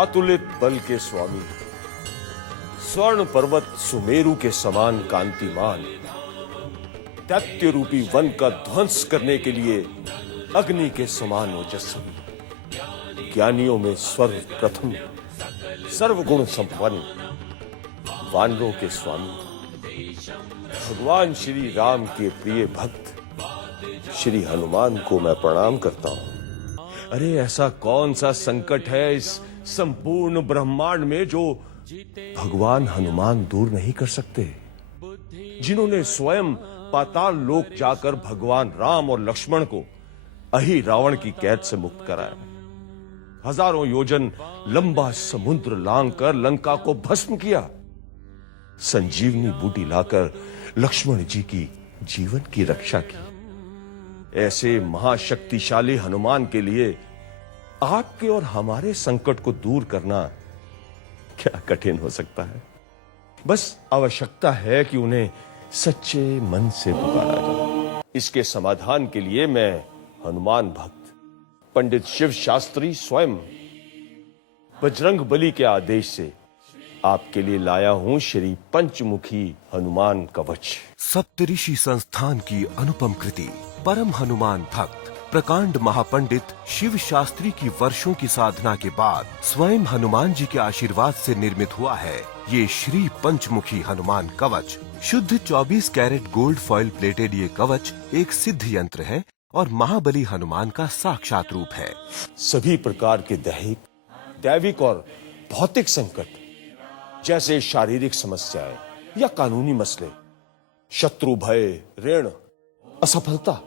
अतुलित बल के स्वामी, स्वर्ण पर्वत सुमेरु के समान कांतिमान, दैत्य रूपी वन का ध्वंस करने के लिए अग्नि के समान ओजस्वी, ज्ञानियों में सर्वप्रथम, सर्वगुण संपन्न, वानरों के स्वामी, भगवान श्री राम के प्रिय भक्त श्री हनुमान को मैं प्रणाम करता हूं। अरे ऐसा कौन सा संकट है इस संपूर्ण ब्रह्मांड में जो भगवान हनुमान दूर नहीं कर सकते, जिन्होंने स्वयं पाताल लोक जाकर भगवान राम और लक्ष्मण को अहि रावण की कैद से मुक्त कराया, हजारों योजन लंबा समुद्र लांघकर लंका को भस्म किया, संजीवनी बूटी लाकर लक्ष्मण जी की जीवन की रक्षा की। ऐसे महाशक्तिशाली हनुमान के लिए आपके और हमारे संकट को दूर करना क्या कठिन हो सकता है। बस आवश्यकता है कि उन्हें सच्चे मन से पुकारा जाए। इसके समाधान के लिए मैं हनुमान भक्त पंडित शिव शास्त्री स्वयं बजरंग बली के आदेश से आपके लिए लाया हूं श्री पंचमुखी हनुमान कवच। सप्तऋषि संस्थान की अनुपम कृति परम हनुमान भक्त प्रकांड महापंडित शिव शास्त्री की वर्षों की साधना के बाद स्वयं हनुमान जी के आशीर्वाद से निर्मित हुआ है ये श्री पंचमुखी हनुमान कवच। शुद्ध 24 कैरेट गोल्ड फॉइल प्लेटेड ये कवच एक सिद्ध यंत्र है और महाबली हनुमान का साक्षात रूप है। सभी प्रकार के दैहिक, दैविक और भौतिक संकट जैसे शारीरिक समस्याएं या कानूनी मसले, शत्रु भय, ऋण, असफलता,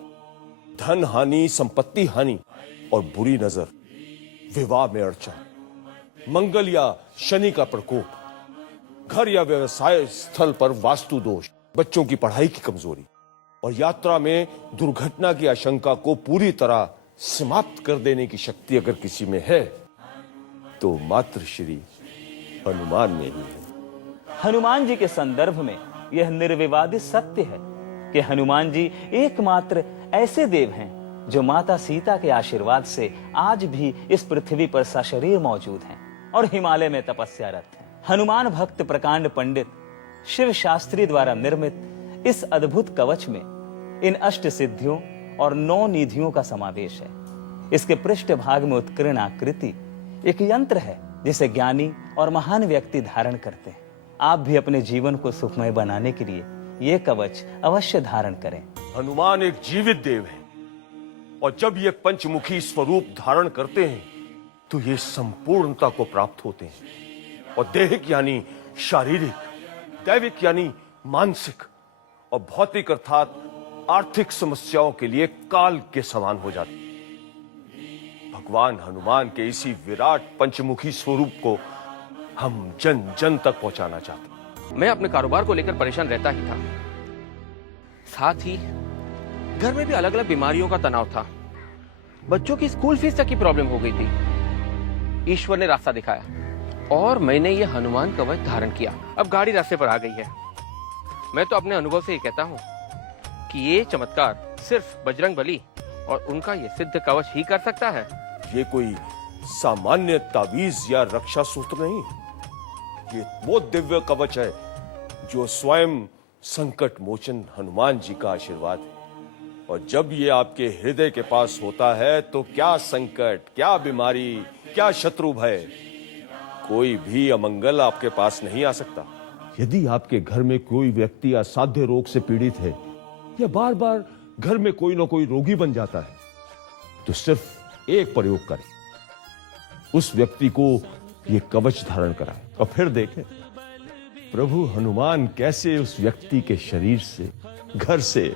धन हानि, संपत्ति हानि और बुरी नजर, विवाह में अड़चन, मंगल या शनि का प्रकोप, घर या व्यवसाय स्थल पर वास्तु दोष, बच्चों की पढ़ाई की कमजोरी और यात्रा में दुर्घटना की आशंका को पूरी तरह समाप्त कर देने की शक्ति अगर किसी में है तो मात्र श्री हनुमान में ही है। हनुमान जी के संदर्भ में यह निर्विवादित सत्य है कि हनुमान जी एकमात्र ऐसे देव हैं जो माता सीता के आशीर्वाद से आज भी इस पृथ्वी पर सशरीर मौजूद हैं और हिमालय में तपस्यारत हैं। हनुमान भक्त प्रकांड पंडित शिव शास्त्री द्वारा निर्मित इस अद्भुत कवच में इन अष्ट सिद्धियों और 9 निधियों का समावेश है। इसके पृष्ठ भाग में उत्कीर्ण आकृति एक यंत्र है जिसे ज्ञानी और महान व्यक्ति धारण करते हैं। आप भी अपने जीवन को सुखमय बनाने के लिए ये कवच अवश्य धारण करें। हनुमान एक जीवित देव है और जब ये पंचमुखी स्वरूप धारण करते हैं तो ये संपूर्णता को प्राप्त होते हैं और दैहिक यानी शारीरिक, दैविक यानी मानसिक और भौतिक अर्थात आर्थिक समस्याओं के लिए काल के समान हो जाते हैं। भगवान हनुमान के इसी विराट पंचमुखी स्वरूप को हम जन जन तक पहुंचाना चाहते हैं। मैं अपने कारोबार को लेकर परेशान रहता ही था, साथ ही घर में भी अलग अलग बीमारियों का तनाव था। बच्चों की स्कूल फीस तक की प्रॉब्लम हो गई थी। ईश्वर ने रास्ता दिखाया और मैंने ये हनुमान कवच धारण किया। अब गाड़ी रास्ते पर आ गई है। मैं तो अपने अनुभव से ये कहता हूँ कि ये चमत्कार सिर्फ बजरंग बली और उनका ये सिद्ध कवच ही कर सकता है। ये कोई सामान्य तावीज या रक्षा सूत्र नहीं, ये वो दिव्य कवच है जो स्वयं संकट मोचन हनुमान जी का आशीर्वाद है। और जब ये आपके हृदय के पास होता है तो क्या संकट, क्या बीमारी, क्या शत्रु भय, कोई भी अमंगल आपके पास नहीं आ सकता। यदि आपके घर में कोई व्यक्ति असाध्य रोग से पीड़ित है या बार बार घर में कोई ना कोई रोगी बन जाता है तो सिर्फ एक प्रयोग करें, उस व्यक्ति को यह कवच धारण कराएं और फिर देखें प्रभु हनुमान कैसे उस व्यक्ति के शरीर से, घर से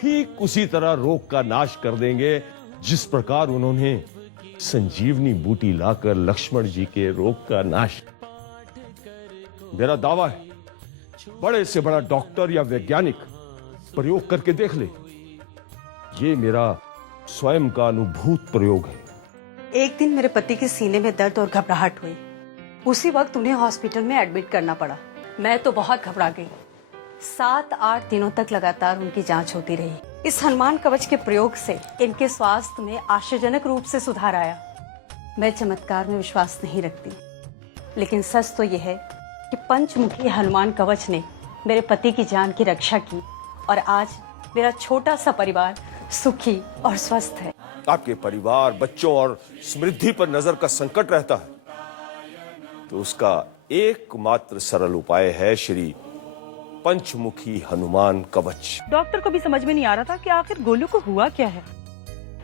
ठीक उसी तरह रोग का नाश कर देंगे जिस प्रकार उन्होंने संजीवनी बूटी लाकर लक्ष्मण जी के रोग का नाश। मेरा दावा है बड़े से बड़ा डॉक्टर या वैज्ञानिक प्रयोग करके देख ले। ये मेरा स्वयं का अनुभूत प्रयोग है। एक दिन मेरे पति के सीने में दर्द और घबराहट हुई। उसी वक्त उन्हें हॉस्पिटल में एडमिट करना पड़ा। मैं तो बहुत घबरा गई। 7-8 दिनों तक लगातार उनकी जांच होती रही। इस हनुमान कवच के प्रयोग से इनके स्वास्थ्य में आश्चर्यजनक रूप से सुधार आया। मैं चमत्कार में विश्वास नहीं रखती, लेकिन सच तो यह है कि पंचमुखी हनुमान कवच ने मेरे पति की जान की रक्षा की और आज मेरा छोटा सा परिवार सुखी और स्वस्थ है। आपके परिवार, बच्चों और समृद्धि पर नजर का संकट रहता है तो उसका एकमात्र सरल उपाय है श्री पंचमुखी हनुमान कवच। डॉक्टर को भी समझ में नहीं आ रहा था कि आखिर गोलू को हुआ क्या है।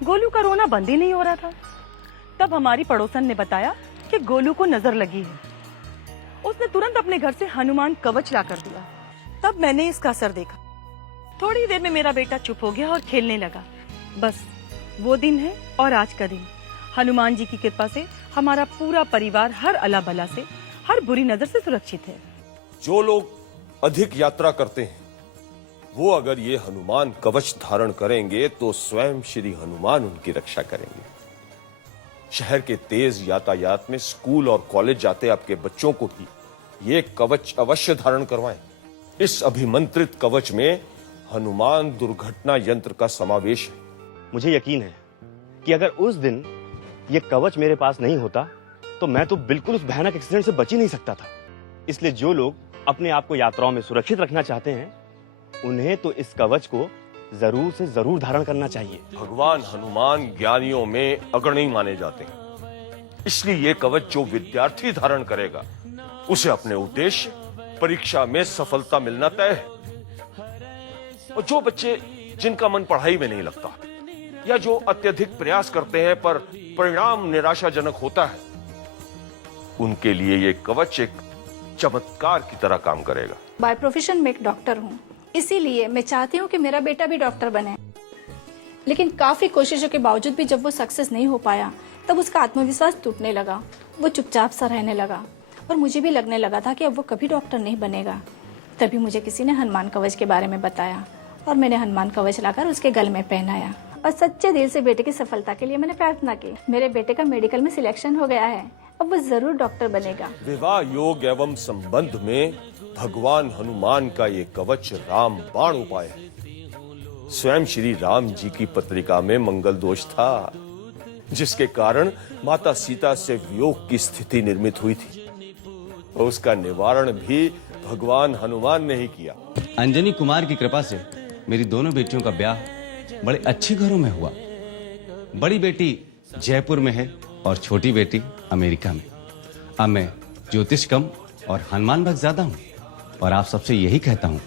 गोलू का रोना बंद ही नहीं हो रहा था। तब हमारी पड़ोसन ने बताया कि गोलू को नजर लगी है। उसने तुरंत अपने घर से हनुमान कवच ला कर दिया। तब मैंने इसका असर देखा। थोड़ी देर में मेरा बेटा चुप हो गया और खेलने लगा। बस वो दिन है और आज का दिन। हनुमान जी की कृपा से हमारा पूरा परिवार हर अला बला से, हर बुरी नजर से सुरक्षित है। जो लोग अधिक यात्रा करते हैं वो अगर ये हनुमान कवच धारण करेंगे तो स्वयं श्री हनुमान उनकी रक्षा करेंगे। शहर के तेज यातायात में स्कूल और कॉलेज जाते आपके बच्चों को भी ये कवच अवश्य धारण करवाएं। इस अभिमंत्रित कवच में हनुमान दुर्घटना यंत्र का समावेश है। मुझे यकीन है कि अगर उस दिन ये कवच मेरे पास नहीं होता तो मैं तो बिल्कुल उस भयानक एक्सीडेंट से बच ही नहीं सकता था। इसलिए जो लोग अपने आप को यात्राओं में सुरक्षित रखना चाहते हैं उन्हें तो इस कवच को जरूर से जरूर धारण करना चाहिए। भगवान हनुमान ज्ञानियों में अग्रणी माने जाते हैं, इसलिए ये कवच जो विद्यार्थी धारण करेगा उसे अपने उद्देश्य परीक्षा में सफलता मिलना तय है। और जो बच्चे जिनका मन पढ़ाई में नहीं लगता या जो अत्यधिक प्रयास करते हैं पर परिणाम निराशाजनक होता है उनके लिए ये कवच एक चमत्कार की तरह काम करेगा। बाय प्रोफेशन मैं एक डॉक्टर हूँ, इसीलिए मैं चाहती हूँ कि मेरा बेटा भी डॉक्टर बने। लेकिन काफी कोशिशों के बावजूद भी जब वो सक्सेस नहीं हो पाया तब उसका आत्मविश्वास टूटने लगा। वो चुपचाप सा रहने लगा और मुझे भी लगने लगा था कि अब वो कभी डॉक्टर नहीं बनेगा। तभी मुझे किसी ने हनुमान कवच के बारे में बताया और मैंने हनुमान कवच लाकर उसके गले में पहनाया और सच्चे दिल से बेटे की सफलता के लिए मैंने प्रार्थना की। मेरे बेटे का मेडिकल में सिलेक्शन हो गया है, अब वो जरूर डॉक्टर बनेगा। विवाह योग एवं संबंध में भगवान हनुमान का ये कवच रामबाण उपाय है। स्वयं श्री राम जी की पत्रिका में मंगल दोष था जिसके कारण माता सीता से वियोग की स्थिति निर्मित हुई थी और उसका निवारण भी भगवान हनुमान ने ही किया। अंजनी कुमार की कृपा से मेरी दोनों बेटियों का ब्याह बड़े अच्छे घरों में हुआ। बड़ी बेटी जयपुर में है और छोटी बेटी अमेरिका में। अब मैं ज्योतिष कम और हनुमान भक्त ज्यादा हूँ और आप सबसे यही कहता हूँ,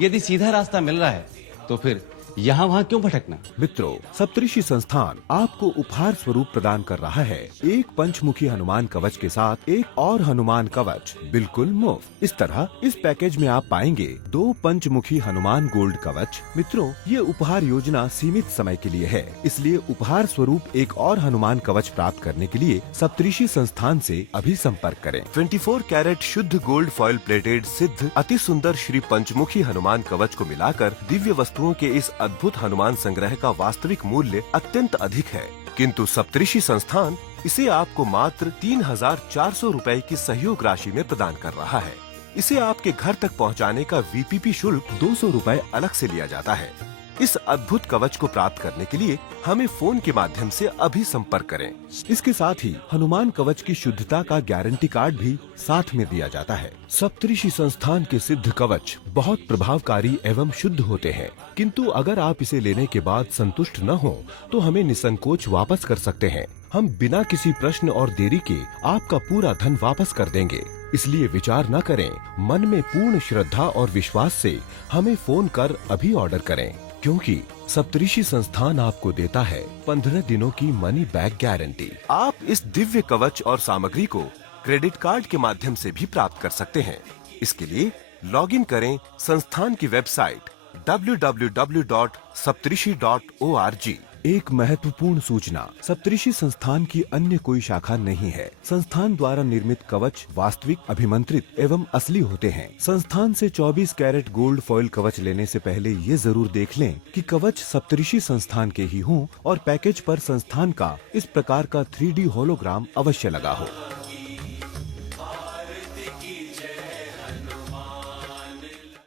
यदि सीधा रास्ता मिल रहा है तो फिर यहाँ वहाँ क्यों भटकना। मित्रों, सप्तऋषि संस्थान आपको उपहार स्वरूप प्रदान कर रहा है एक पंचमुखी हनुमान कवच के साथ एक और हनुमान कवच बिल्कुल मुफ्त। इस तरह इस पैकेज में आप पाएंगे 2 पंचमुखी हनुमान गोल्ड कवच। मित्रों, ये उपहार योजना सीमित समय के लिए है, इसलिए उपहार स्वरूप एक और हनुमान कवच प्राप्त करने के लिए सप्तऋषि संस्थान से अभी संपर्क करें। 24 कैरेट शुद्ध गोल्ड फॉइल प्लेटेड सिद्ध अति सुंदर श्री पंचमुखी हनुमान कवच को मिलाकर दिव्य वस्तुओं के इस अद्भुत हनुमान संग्रह का वास्तविक मूल्य अत्यंत अधिक है, किंतु सप्तऋषि संस्थान इसे आपको मात्र 3,400 रुपए की सहयोग राशि में प्रदान कर रहा है। इसे आपके घर तक पहुंचाने का वीपीपी शुल्क 200 रुपए अलग से लिया जाता है। इस अद्भुत कवच को प्राप्त करने के लिए हमें फोन के माध्यम से अभी संपर्क करें। इसके साथ ही हनुमान कवच की शुद्धता का गारंटी कार्ड भी साथ में दिया जाता है। सप्तऋषि संस्थान के सिद्ध कवच बहुत प्रभावकारी एवं शुद्ध होते हैं, किंतु अगर आप इसे लेने के बाद संतुष्ट न हो तो हमें निसंकोच वापस कर सकते हैं। हम बिना किसी प्रश्न और देरी के आपका पूरा धन वापस कर देंगे। इसलिए विचार न करें, मन में पूर्ण श्रद्धा और विश्वास से हमें फोन कर अभी ऑर्डर करें, क्योंकि सप्तऋषि संस्थान आपको देता है 15 दिनों की मनी बैक गारंटी। आप इस दिव्य कवच और सामग्री को क्रेडिट कार्ड के माध्यम से भी प्राप्त कर सकते हैं। इसके लिए लॉगिन करें संस्थान की वेबसाइट www.saptrishi.org। एक महत्वपूर्ण सूचना, सप्तऋषि संस्थान की अन्य कोई शाखा नहीं है। संस्थान द्वारा निर्मित कवच वास्तविक, अभिमंत्रित एवं असली होते हैं। संस्थान से 24 कैरेट गोल्ड फॉइल कवच लेने से पहले ये जरूर देख लें कि कवच सप्तऋषि संस्थान के ही हों और पैकेज पर संस्थान का इस प्रकार का 3D होलोग्राम अवश्य लगा हो।